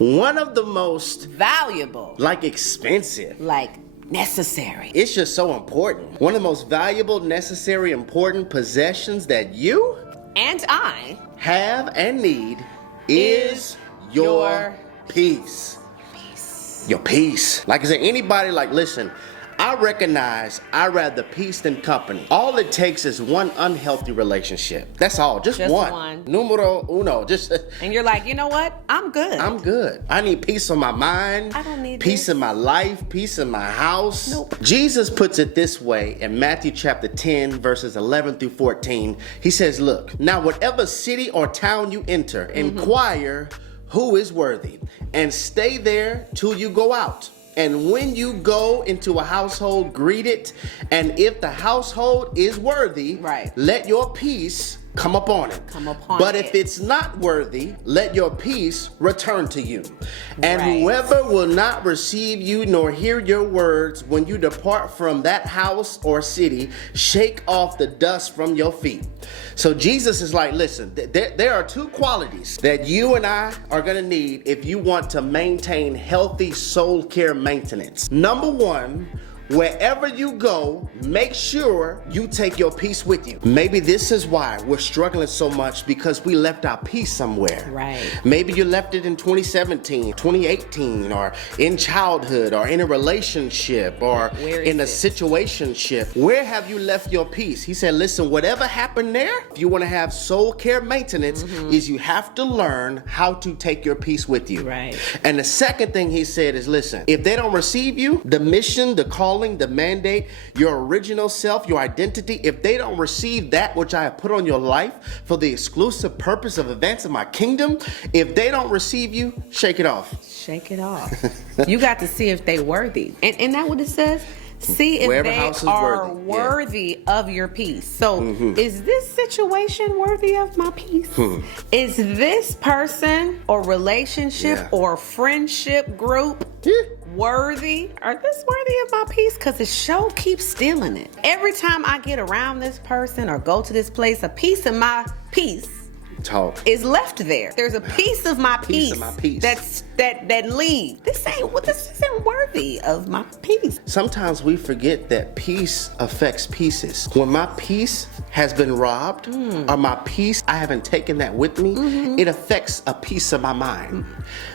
One of the most valuable, like expensive, like necessary. It's just so important. One of the most valuable, necessary, important possessions that you and I have and need is your peace. Your peace. Like, is there anybody like, listen, I recognize I'd rather peace than company. All it takes is one unhealthy relationship. That's all. Just one. Numero uno. And you're like, you know what? I'm good. I'm good. I need peace on my mind. I don't need peace this. in my life. Peace in my house. Nope. Jesus puts it this way in Matthew chapter 10, verses 11 through 14. He says, look, now whatever city or town you enter, inquire who is worthy, and stay there till you go out. And when you go into a household, greet it. And if the household is worthy, let your peace come upon it. But if it's not worthy, let your peace return to you. And whoever will not receive you nor hear your words when you depart from that house or city, shake off the dust from your feet. So Jesus is like, listen, there are two qualities that you and I are going to need if you want to maintain healthy soul care maintenance. Number one, wherever you go, make sure you take your peace with you. Maybe this is why we're struggling so much, because we left our peace somewhere. Maybe you left it in 2017, 2018, or in childhood, or in a relationship, or in a situationship. Where have you left your peace? He said, listen, whatever happened there, if you want to have soul care maintenance, is you have to learn how to take your peace with you. And the second thing he said is, listen, if they don't receive you, the mission, the calling, the mandate, your original self, your identity, if they don't receive that which I have put on your life for the exclusive purpose of advancing my kingdom, if they don't receive you, shake it off. Shake it off. You got to see if they're worthy. And isn't that what it says? See if they are worthy of your peace. So is this situation worthy of my peace? Is this person or relationship or friendship group worthy? Are this worthy of my peace? Because the show keeps stealing it. Every time I get around this person or go to this place, a piece of my peace is left there. There's a piece of my peace, that leaves. This isn't worthy of my peace. Sometimes we forget that peace affects pieces. When my peace has been robbed, or my peace, I haven't taken that with me, it affects a piece of my mind.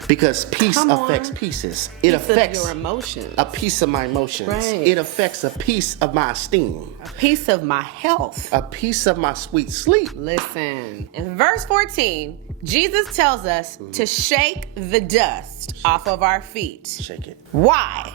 Because peace affects pieces. It affects your emotions. A piece of my emotions. It affects a piece of my esteem. A piece of my health. A piece of my sweet sleep. Listen, in verse 14, Jesus tells us to shake the dust off of our feet. Shake it. Why?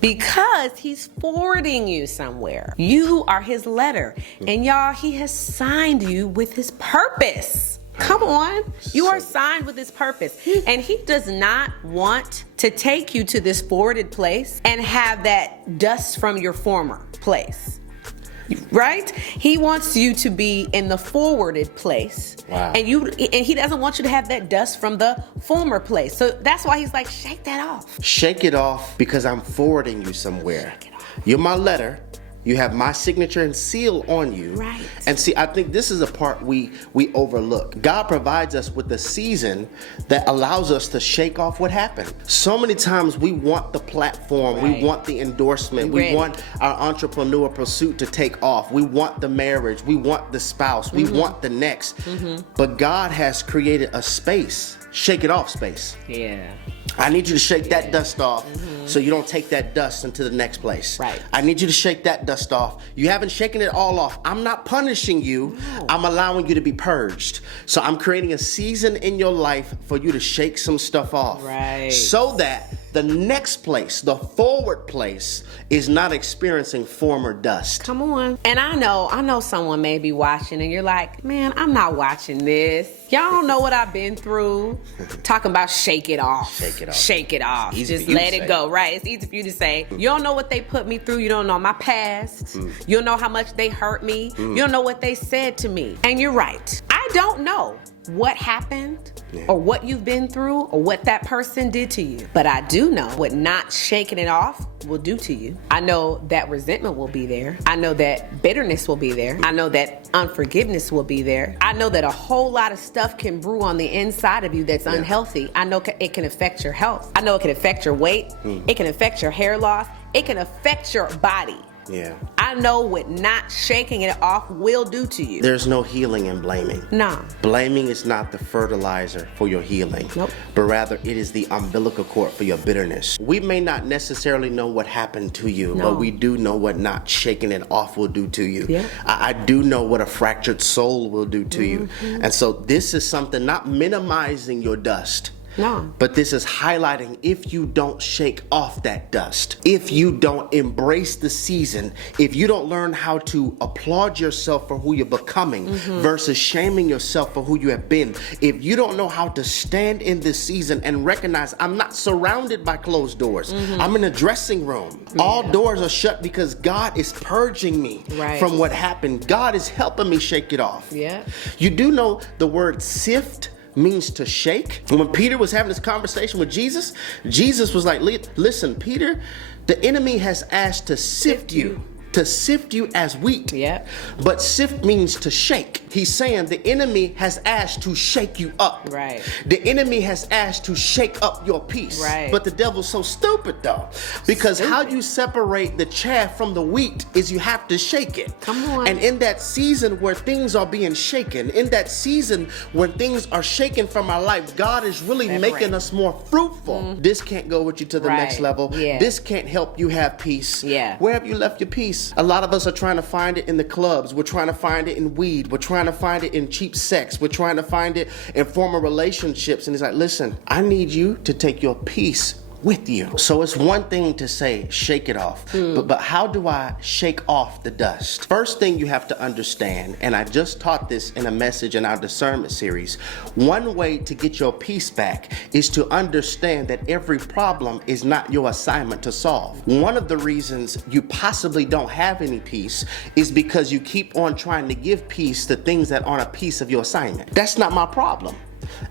Because he's forwarding you somewhere. You are his letter. And y'all, he has signed you with his purpose. Come on. You are signed with his purpose. And he does not want to take you to this forwarded place and have that dust from your former place. Right? He wants you to be in the forwarded place. And he doesn't want you to have that dust from the former place. So that's why he's like, shake that off. Shake it off, because I'm forwarding you somewhere. Shake it off. You're my letter. You have my signature and seal on you. And see, I think this is a part we overlook. God provides us with a season that allows us to shake off what happened. So many times we want the platform, we want the endorsement, we want our entrepreneur pursuit to take off. We want the marriage, we want the spouse, we want the next. But God has created a space, shake it off space. I need you to shake that dust off so you don't take that dust into the next place. I need you to shake that dust off. You haven't shaken it all off. I'm not punishing you. I'm allowing you to be purged. So I'm creating a season in your life for you to shake some stuff off. So that the next place, the forward place, is not experiencing former dust. Come on. And I know someone may be watching and you're like, man, I'm not watching this. Y'all don't know what I've been through. Talking about shake it off. Shake it off. Shake it off. Easy Just let it go. It's easy for you to say. You don't know what they put me through. You don't know my past. You don't know how much they hurt me. You don't know what they said to me. And you're right. I don't know what happened or what you've been through or what that person did to you. But I do know what not shaking it off will do to you. I know that resentment will be there. I know that bitterness will be there. I know that unforgiveness will be there. I know that a whole lot of stuff can brew on the inside of you that's unhealthy. I know it can affect your health. I know it can affect your weight. It can affect your hair loss. It can affect your body. Yeah. I know what not shaking it off will do to you. There's no healing in blaming. Nah. Blaming is not the fertilizer for your healing. Nope. But rather it is the umbilical cord for your bitterness. We may not necessarily know what happened to you, but we do know what not shaking it off will do to you. Yeah. I do know what a fractured soul will do to you. And so this is something, not minimizing your dust. No. But this is highlighting, if you don't shake off that dust, if you don't embrace the season, if you don't learn how to applaud yourself for who you're becoming versus shaming yourself for who you have been, if you don't know how to stand in this season and recognize, I'm not surrounded by closed doors. I'm in a dressing room. All doors are shut because God is purging me from what happened. God is helping me shake it off. Yeah. You do know the word sift means to shake. When Peter was having this conversation with Jesus, Jesus was like, listen, Peter, the enemy has asked to sift you as wheat. Yeah. But sift means to shake. He's saying the enemy has asked to shake you up. Right. The enemy has asked to shake up your peace. Right. But the devil's so stupid though. Because how you separate the chaff from the wheat is you have to shake it. Come on. And in that season where things are being shaken, in that season when things are shaken from our life, God is really making us more fruitful. This can't go with you to the next level. Yeah. This can't help you have peace. Yeah. Where have you left your peace? A lot of us are trying to find it in the clubs. We're trying to find it in weed. We're trying to find it in cheap sex. We're trying to find it in former relationships. And it's like, listen, I need you to take your peace with you. So it's one thing to say, shake it off. But how do I shake off the dust? First thing you have to understand, and I just taught this in a message in our discernment series, one way to get your peace back is to understand that every problem is not your assignment to solve. One of the reasons you possibly don't have any peace is because you keep on trying to give peace to things that aren't a piece of your assignment. That's not my problem.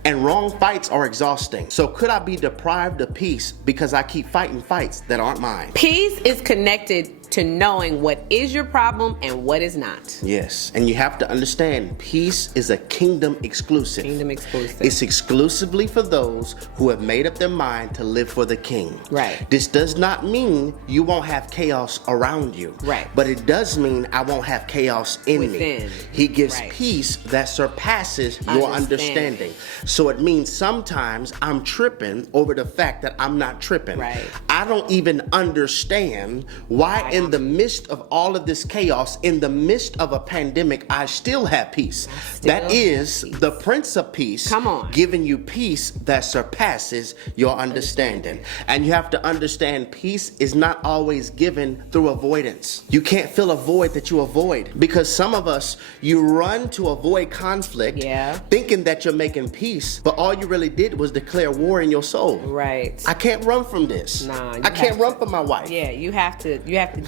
And wrong fights are exhausting. So could I be deprived of peace because I keep fighting fights that aren't mine? Peace is connected to knowing what is your problem and what is not. Yes, and you have to understand, peace is a kingdom exclusive. Kingdom exclusive. It's exclusively for those who have made up their mind to live for the King. Right. This does not mean you won't have chaos around you. Right. But it does mean I won't have chaos in Within. me. He gives Right. peace that surpasses your understanding. So it means sometimes I'm tripping over the fact that I'm not tripping. Right. I don't even understand why in the midst of all of this chaos, in the midst of a pandemic, I still have peace. That is the Prince of Peace. Come on. Giving you peace that surpasses your understanding. And you have to understand, peace is not always given through avoidance. You can't fill a void that you avoid, because some of us, you run to avoid conflict, thinking that you're making peace, but all you really did was declare war in your soul. Right. I can't run from this. I can't run from my wife. Yeah, you have to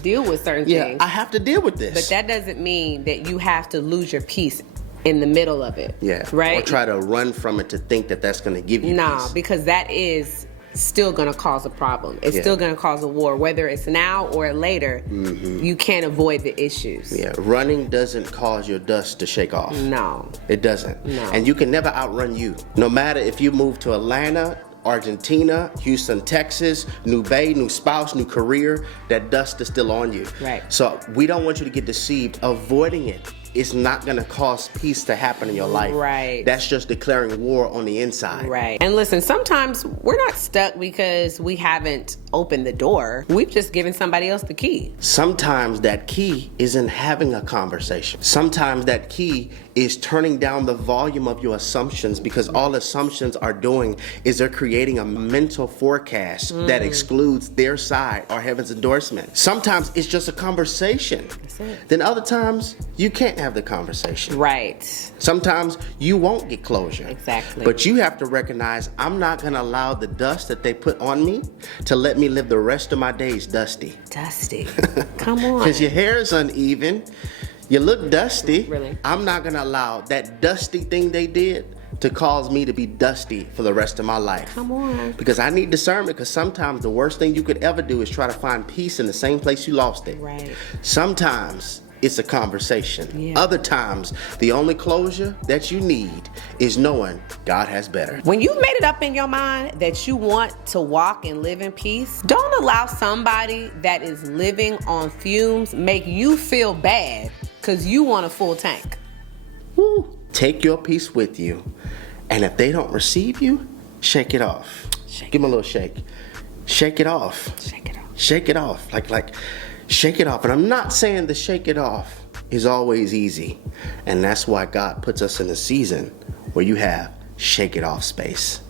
deal with certain things. I have to deal with this. But that doesn't mean that you have to lose your peace in the middle of it. Yeah. Right? Or try to run from it to think that that's going to give you peace. No, because that is still going to cause a problem. It's still going to cause a war, whether it's now or later. You can't avoid the issues. Yeah, running doesn't cause your dust to shake off. No. It doesn't. No. And you can never outrun you. No matter if you move to Atlanta, Argentina, Houston, Texas, new babe, new spouse, new career, that dust is still on you. Right. So we don't want you to get deceived. Avoiding it is not going to cause peace to happen in your life. Right. That's just declaring war on the inside. Right. And listen, sometimes we're not stuck because we haven't opened the door. We've just given somebody else the key. Sometimes that key isn't having a conversation. Sometimes that key is turning down the volume of your assumptions, because all assumptions are doing is they're creating a mental forecast that excludes their side or heaven's endorsement. Sometimes it's just a conversation. That's it. Then other times you can't have the conversation. Right. Sometimes you won't get closure. Exactly. But you have to recognize, I'm not going to allow the dust that they put on me to let me live the rest of my days dusty. Dusty. Come on. Because your hair is uneven. You look dusty. Really? I'm not going to allow that dusty thing they did to cause me to be dusty for the rest of my life. Come on. Because I need discernment, because sometimes the worst thing you could ever do is try to find peace in the same place you lost it. Right. Sometimes it's a conversation. Yeah. Other times, the only closure that you need is knowing God has better. When you've made it up in your mind that you want to walk and live in peace, don't allow somebody that is living on fumes make you feel bad because you want a full tank. Woo. Take your peace with you. And if they don't receive you, shake it off. Give them a little shake. Shake it off. Shake it off. Shake it off. Like, shake it off. And I'm not saying the shake it off is always easy. And that's why God puts us in a season where you have shake it off space.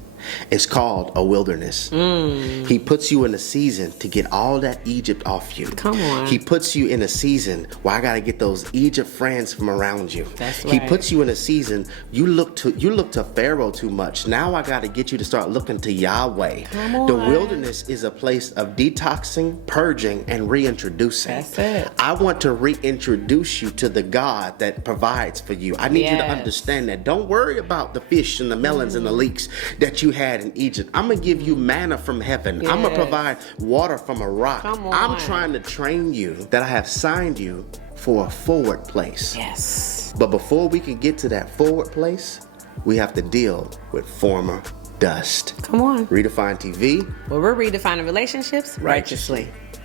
It's called a wilderness. He puts you in a season to get all that Egypt off you. Come on. He puts you in a season where I got to get those Egypt friends from around you. That's He right. puts you in a season you look to Pharaoh too much. Now I got to get you to start looking to Yahweh. Come on. The wilderness is a place of detoxing, purging, and reintroducing. That's it. I want to reintroduce you to the God that provides for you. I need you to Yes. understand that. Don't worry about the fish and the melons and the leeks that you had in Egypt. I'm going to give you manna from heaven. I'm going to Yes. provide water from a rock. Come on. I'm trying to train you that I have signed you for a forward place. Yes. But before we can get to that forward place, we have to deal with former dust. Come on. Redefine TV. Well, we're redefining relationships righteously. Righteously.